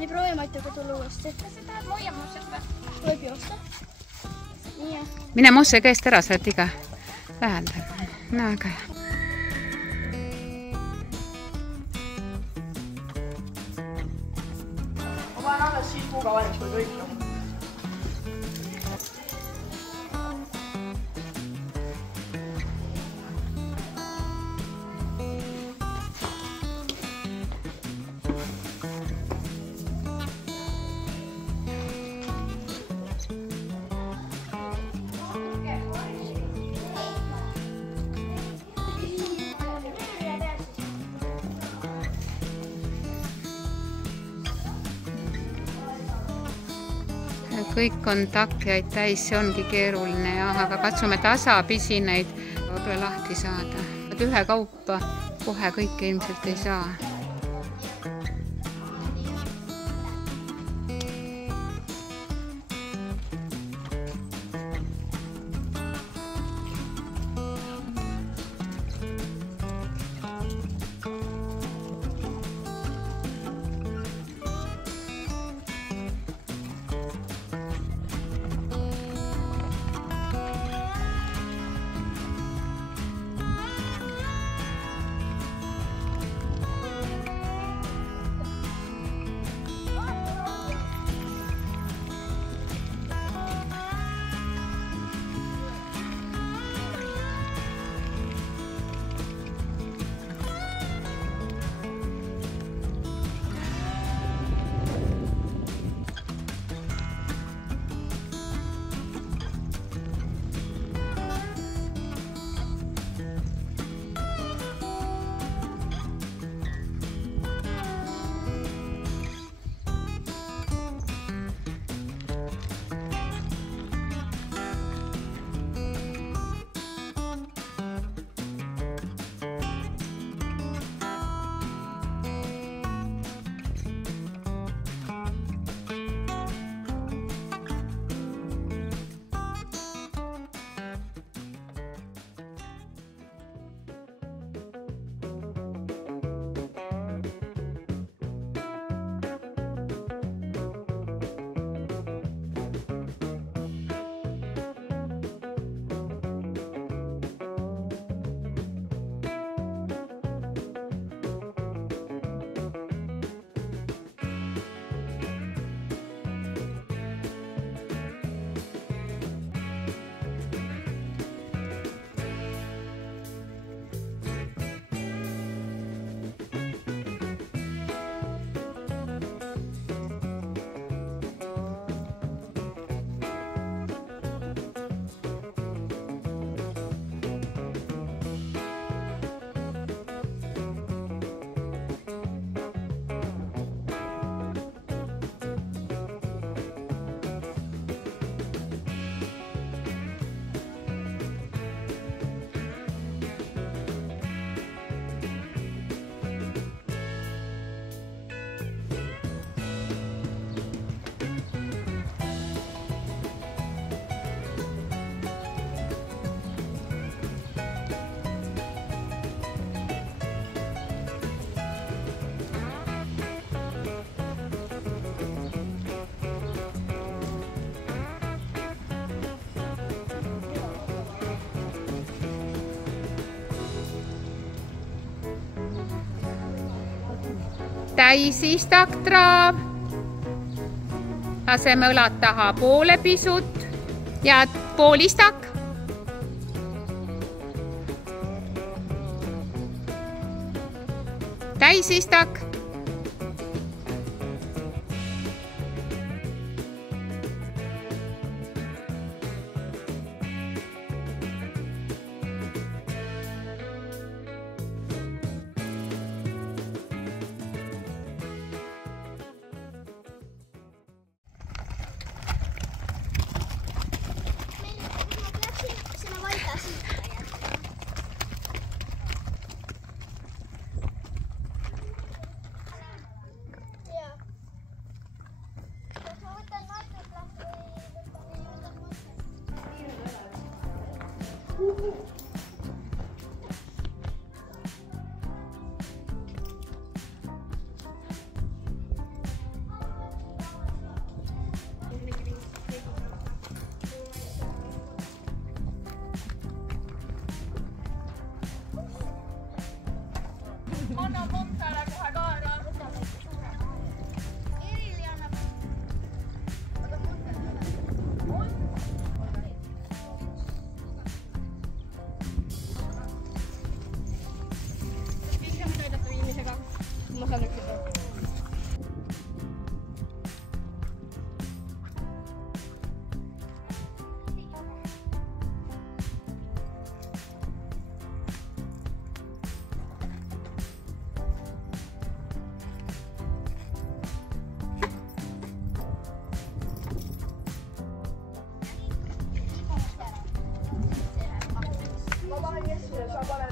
Nii proovime aitaga tulla uuesti. Kas sa tahad Moia Mosse või? Võib joosta. Nii jah. Mine Mosse käest ära, sa oled iga vähendab. No, aga hea. Ma panen alles siis puuga valmis, kui kõik on. Kõik on takjaid täis, see ongi keeruline, jah, aga katsume tasapisi neid võib-olla lahti saada. Ühe kaupa kohe kõike ilmselt ei saa. Täisistak traav. Laseme õlad taha poole pisut ja poolistak. Täisistak.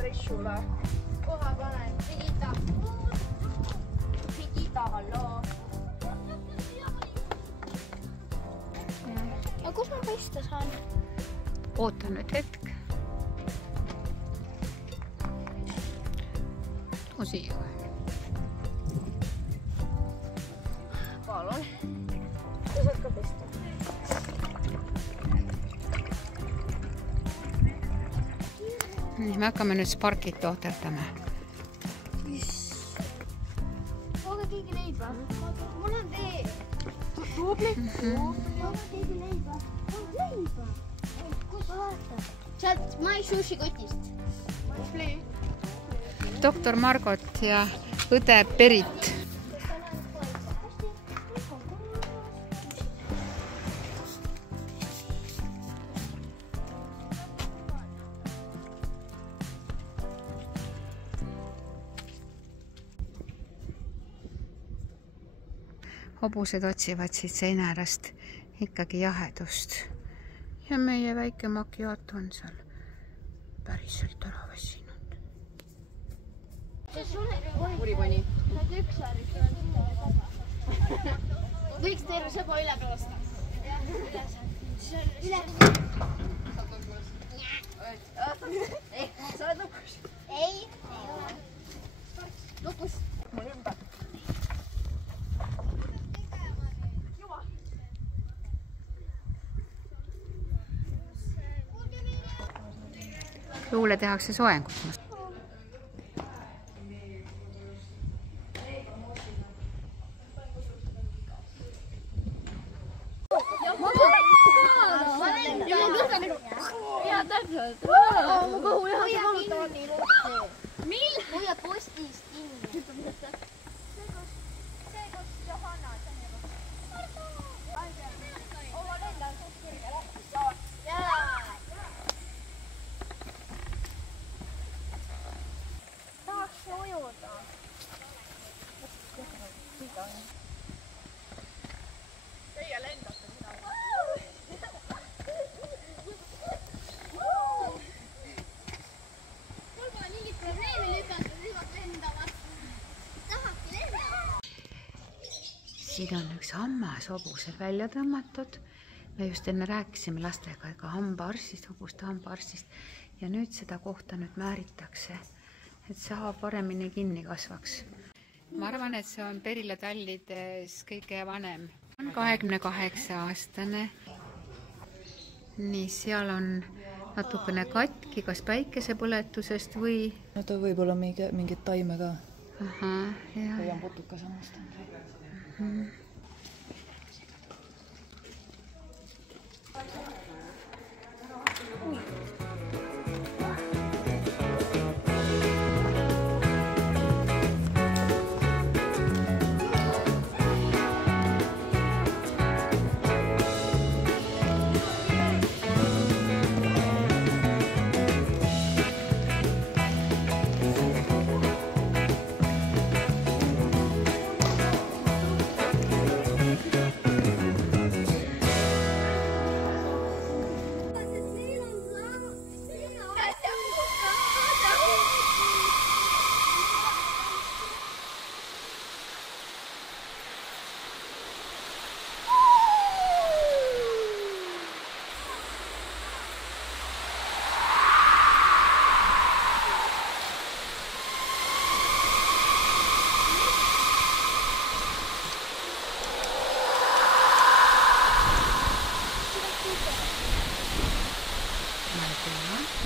Rissule. Kohe panen. Vigita. Vigita, halloo. Ja kus ma pesta saan? Oota nüüd hetk. Too siia. Palun. Sa saad ka pesta. Nii, me hakkame nüüd sparkit tohterdama. Tooge keegi leiba. Mul on tee. Toob leiba. Tooge keegi leiba. Leiba. Kus vaata? Sealt mai sushi kotist. Doktor Margot ja õde Berit. Hobused otsivad siit seina äärest ikkagi jahedust. Ja meie väike macchiato on seal päriselt ära väsinud. Uriponi. Saad üks saarik. Võiks terve sõba üle lasta. Üle. Sa oled lukus. Ei. Lukus. Mul ümber. Luule tehakse soengut. Ja täpselt. Mu kõhu lihased valutavad nii luusse. Mill? Hoia postist kinni. See kus Johanna. Oma lenda suht kõrgele. Jaa. Tahaks ujuda. Teie lendate midagi. Mul pole mingit probleemi lükata, lisad lendavad. Tahabki lendada. Siin on üks hammas hobusel välja tõmmatud. Me just enne rääkisime lastega ka hambaarstist, hobuste hambaarstist. Ja nüüd seda kohta nüüd määritakse, et see haab paremini kinni kasvaks. Ma arvan, et see on Perila tallides kõige vanem. On 28-aastane. Nii, seal on natukene katki, kas päikesepõletusest või... No ta võib olla mingit taime ka. Aha, jah. Või on putuka samastanud.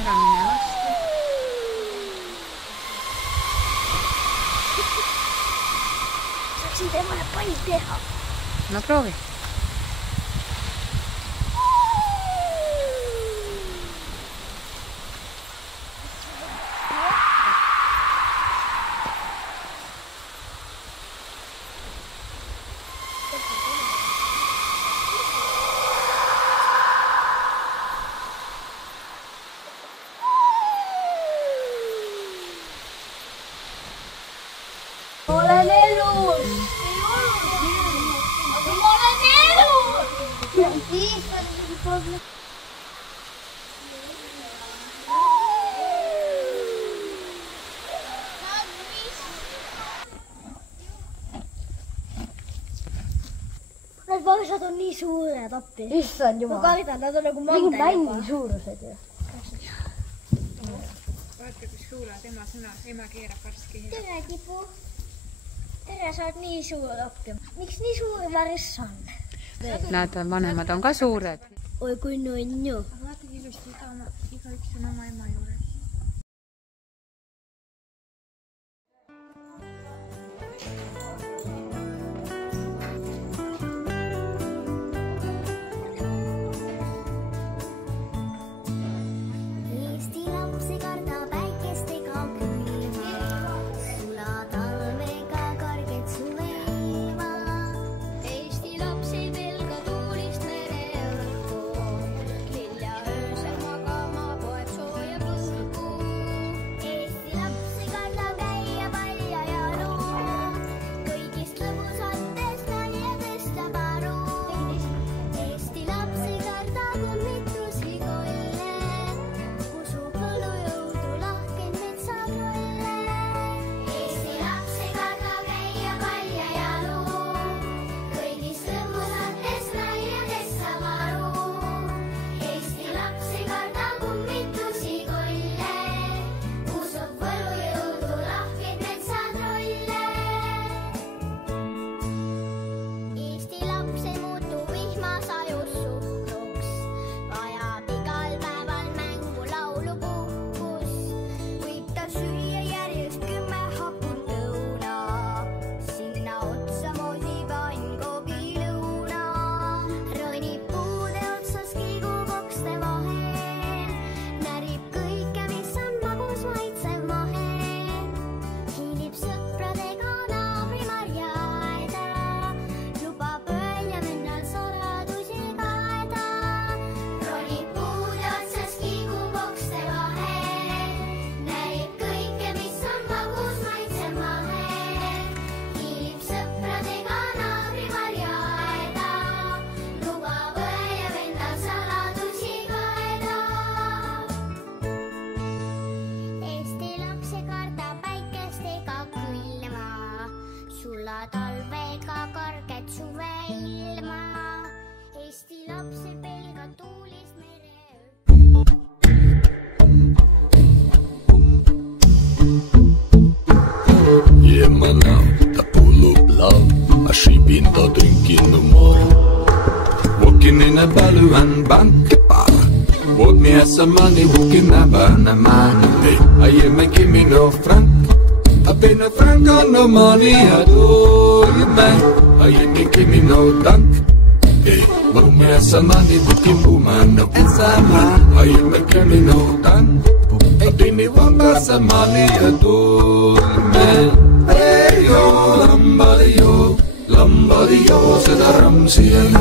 Ära mine vastu. Saaksin temale pani teha. No proovi. Olen elus! Aga ma olen elus! Siis on mingi probleem. parsad on nii suured appi. Issand jumal. Ma kardan, nad on nagu männi suurused ju. Vaata, kus kuula tema sõna. Ema keerab varsti. Tere, Tipu. Tere, sa oled nii suur appi. Miks nii suur Larissa on? Nad vanemad on ka suured. Oi, kui nunnu. Vaata ilusti, igaüks on oma ema juures. Bought me some money, walking about the money. I am making me no franc. I pay no franc on no money. I do you man. I am making me no dunk. Hey, bought me some money, walking woman no man. I am making me no dunk. I pay me one some money. I do you man. Hey yo, lambadi yo, said the Ramsey and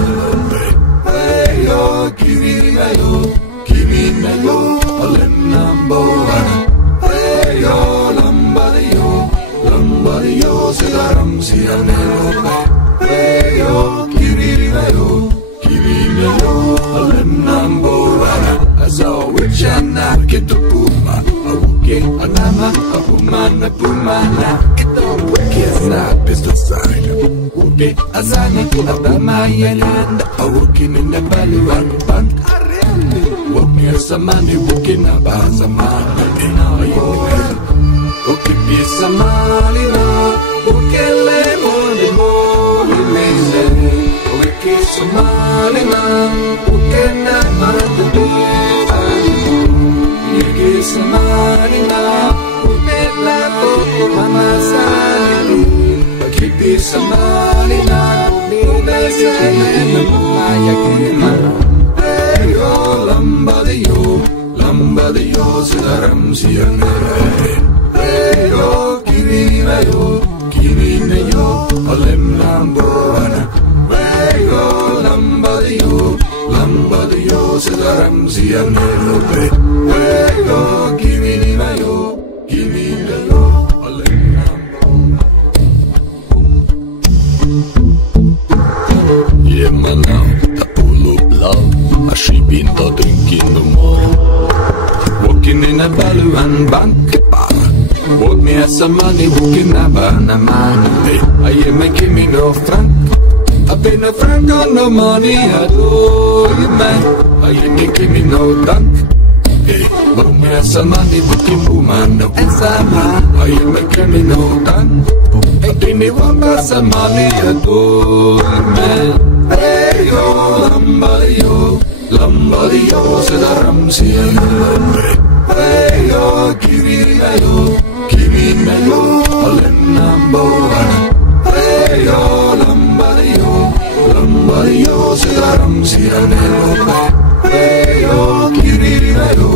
hey yo, Kimi me yo, olen number one. Hey yo, lambadi yo, said Ramsey and hey yo, Kimi me yo, olen number one. As a witch and I get to puma, a wookie, a nama, a puma, get the wicked snap pesticide. Whoopie, as I make it up my island, a working in the valley one bank. Walk me some money, walking about some money. Okay, be some money now. Okay, lemon, amazing. Okay, some money now. Okay, not the you get some money now. Okay, mama side. Okay, be some money now. Hey yo, lambadi yo, said the Ramsey and hey yo, Kimi me yo, olen number one. Hey yo, lambadi yo, said the Ramsey and hey yo, Kimi me yo, olen number one. Yeah, man, now the pull up love. I sheep in the drinking no more. Walking in a value and bank bar. Bought me some money, walking about the money. I am making me no franc. I been a friend on the money, I do you man. I ain't making me no dunk. Hey, but me as a money booking woman, no insama. I ain't making me no dunk. Hey, give me one pass of money, I do you man. Hey yo, lambadi yo, se la ramsi el hombre. Hey yo, kivina yo, alenambo ana. Hey yo, lambadi yo, se la ramsi el hombre. Hey yo, kivina yo,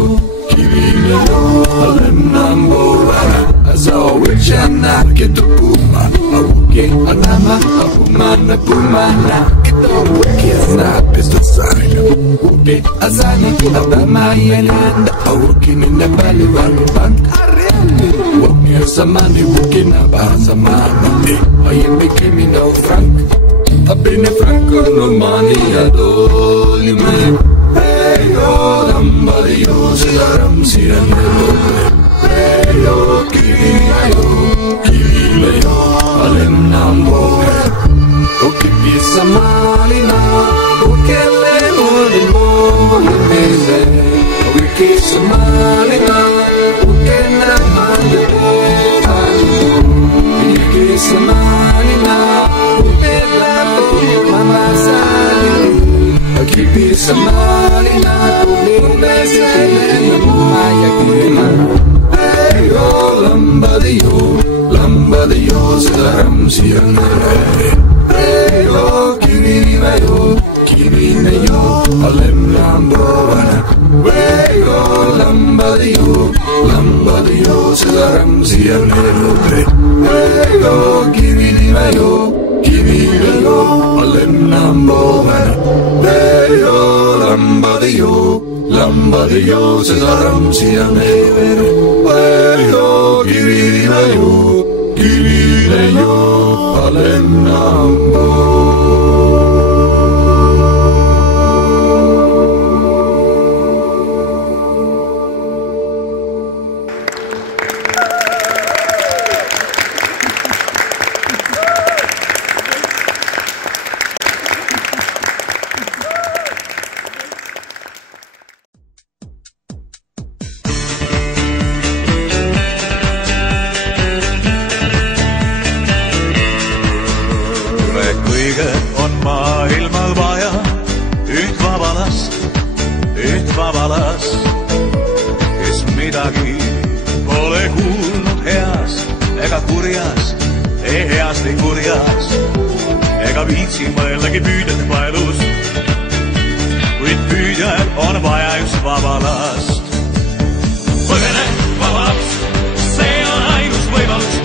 alenambo ana. As a witch and I get the puma, a wookie, a nama, a pumana, get the wicked snap is the sign. Whoopie, as I need to have my island, a working in the valley, one bank, I really walk near some money, working about some money. I ain't making me no frank. I've been a frank on no money at all, you man. Hey, yo, lambadi yo, see a ramsey and the Hey yo, kivina yo, alenambo. Okay, pisa malina, okay leo de meze. Okay, pisa malina, okay na mande alu. Okay, pisa malina, okay na mama sali. Okay, pisa malina, okay meze na maya kima. Hey yo, lambadi yo, se la ramsi el hombre. Hey yo, kivina yo, alenambo ana. Hey yo, lambadi yo, se la ramsi el hombre. Hey yo, kivina yo, alenambo ana. Hey yo, lambadi yo, se la ramsi el hombre. Hey yo, kivina yo, alenambo. Kes midagi pole kuulnud heas ega kurjas, ei heas või kurjas, ega viitsi mõeldagi püüdjate paelust, kuid püüdjal on vaja üks vaba last. Põgene, vaba laps, see on ainus võimalus.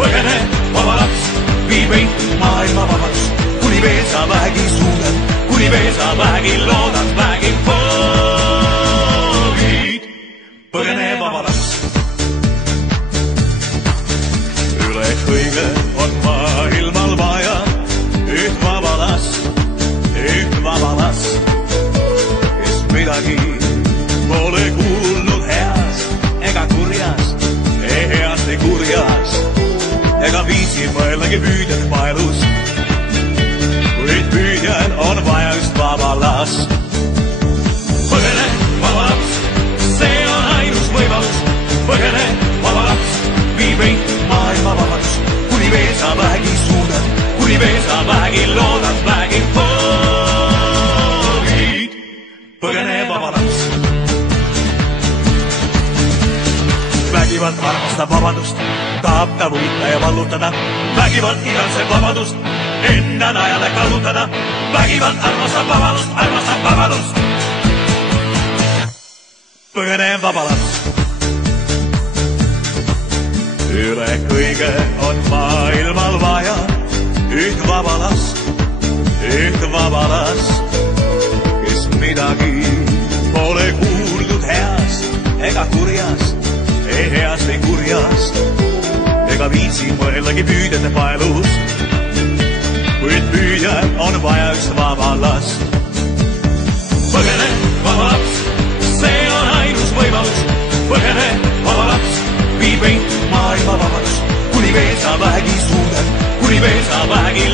Põgene, vaba laps, vii meid maailma vabadus, kuni veel sa vähegi suudad, kuni veel sa vähegi loodad, vähegi põgene vaba laps. Üle kõige on maailmal vaja üht vaba last, kes midagi pole kuulnud heas ega kurjas, ei heas või kurjas, ega viitsi mõeldagi püüdjate paelust, kuid püüdjal on vaja just vaba last. Põgene vaba laps, see on ainus võimalus. Põgene vaba laps, vii meid maailma vabadus, kuni veel sa vähegi suudad, kuni veel sa vähegi loodad, vähegi poogid. Põgene vaba laps. Vägivald armastab vabadust, tahab ta võita ja vallutada. Vägivald igatseb vabadust, enda najale kallutada. Vägivald armastab vabadust. Põgene vaba laps. Üle kõige on maailmal vaja üht vaba last, kes midagi pole kuuldud heas ega kurjas, ei heas või kurjas, ega viitsi mõeldagi püüdjate paelust, kuid püüdjal on vaja üks vaba last. Põgene vaba laps, see on ainus võimalus. Põgene vaba laps, vii meid maailma vabadus, kuni veel sa vähegi suudad, kuni veel sa vähegi